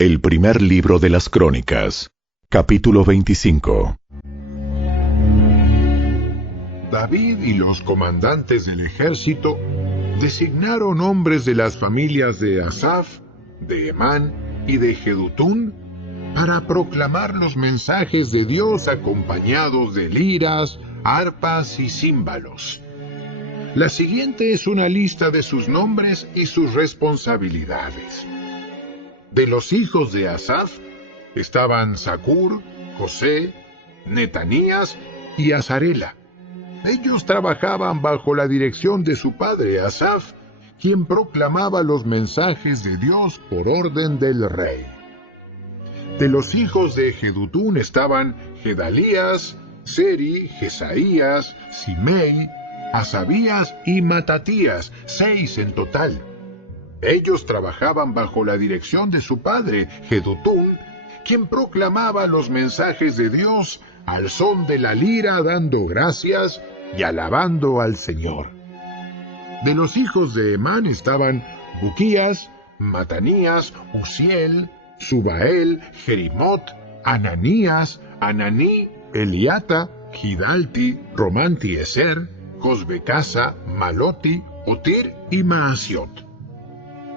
El primer libro de las Crónicas, capítulo 25. David y los comandantes del ejército designaron hombres de las familias de Asaf, de Emán y de Jedutún para proclamar los mensajes de Dios acompañados de liras, arpas y címbalos. La siguiente es una lista de sus nombres y sus responsabilidades. De los hijos de Asaf estaban Zacur, José, Netanías y Azarela. Ellos trabajaban bajo la dirección de su padre Asaf, quien proclamaba los mensajes de Dios por orden del rey. De los hijos de Jedutún estaban Gedalías, Seri, Jesaías, Simei, Asabías y Matatías, 6 en total. Ellos trabajaban bajo la dirección de su padre, Jedutún, quien proclamaba los mensajes de Dios al son de la lira, dando gracias y alabando al Señor. De los hijos de Emán estaban Buquías, Matanías, Uziel, Subael, Jerimot, Ananías, Ananí, Eliata, Gidalti, Romantieser, Cosbecasa, Maloti, Otir y Maasiot.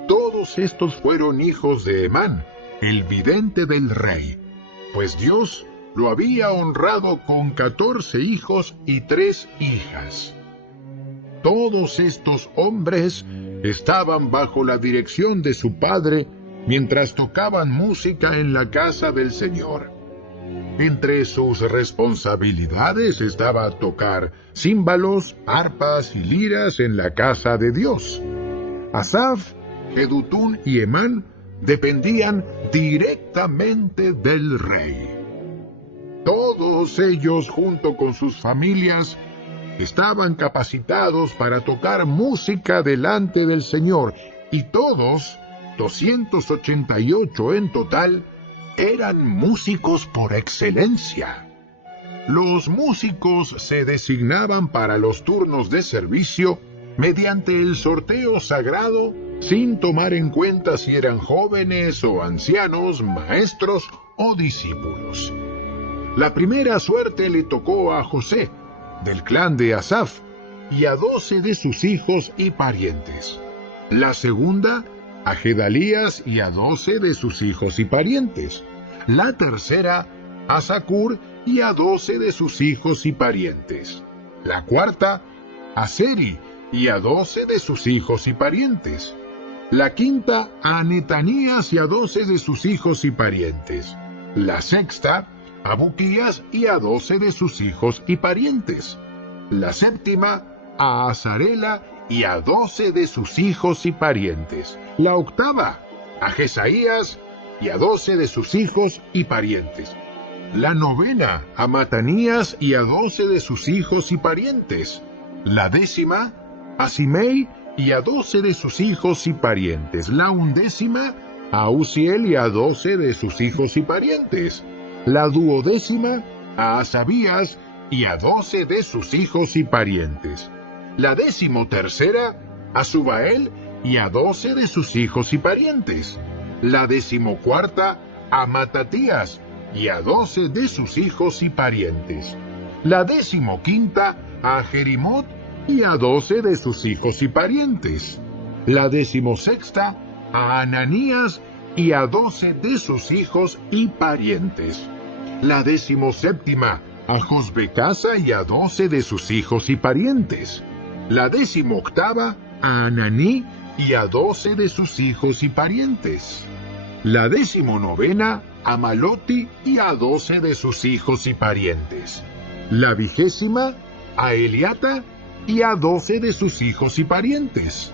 Todos estos fueron hijos de Emán, el vidente del rey, pues Dios lo había honrado con 14 hijos y 3 hijas. Todos estos hombres estaban bajo la dirección de su padre mientras tocaban música en la casa del Señor. Entre sus responsabilidades estaba tocar címbalos, arpas y liras en la casa de Dios. Asaf, Jedutún y Emán dependían directamente del rey. Todos ellos, junto con sus familias, estaban capacitados para tocar música delante del Señor, y todos, 288 en total, eran músicos por excelencia. Los músicos se designaban para los turnos de servicio mediante el sorteo sagrado, sin tomar en cuenta si eran jóvenes o ancianos, maestros o discípulos. La primera suerte le tocó a José, del clan de Asaf, y a 12 de sus hijos y parientes. La segunda, a Gedalías y a 12 de sus hijos y parientes. La tercera, a Zacur y a 12 de sus hijos y parientes. La cuarta, a Seri y a 12 de sus hijos y parientes. La quinta, a Netanías y a 12 de sus hijos y parientes. La sexta, a Buquías y a 12 de sus hijos y parientes. La séptima, a Azarela y a 12 de sus hijos y parientes. La octava, a Jesaías y a 12 de sus hijos y parientes. La novena, a Matanías y a 12 de sus hijos y parientes. La décima, a Simei y a 12 de sus hijos y parientes. La undécima, a Uziel y a 12 de sus hijos y parientes. La duodécima, a Asabías y a 12 de sus hijos y parientes. La decimotercera, a Subael y a 12 de sus hijos y parientes. La decimocuarta, a Matatías y a 12 de sus hijos y parientes. La decimoquinta, a Jerimot y a 12 de sus hijos y parientes. La decimosexta, a Ananías y a 12 de sus hijos y parientes. La decimoséptima, a Josbecasa y a 12 de sus hijos y parientes. La decimoctava, a Ananí y a 12 de sus hijos y parientes. La decimonovena, a Maloti y a 12 de sus hijos y parientes. La vigésima, a Eliata y a 12 de sus hijos y parientes.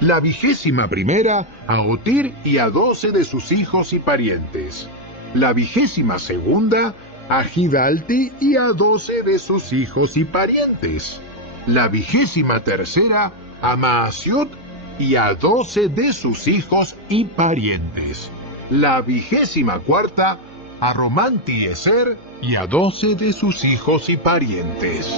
La vigésima primera, a Otir y a 12 de sus hijos y parientes. La vigésima segunda, a Gidalti y a 12 de sus hijos y parientes. La vigésima tercera, a Maasiot y a 12 de sus hijos y parientes. La vigésima cuarta, a Romantieser y a 12 de sus hijos y parientes.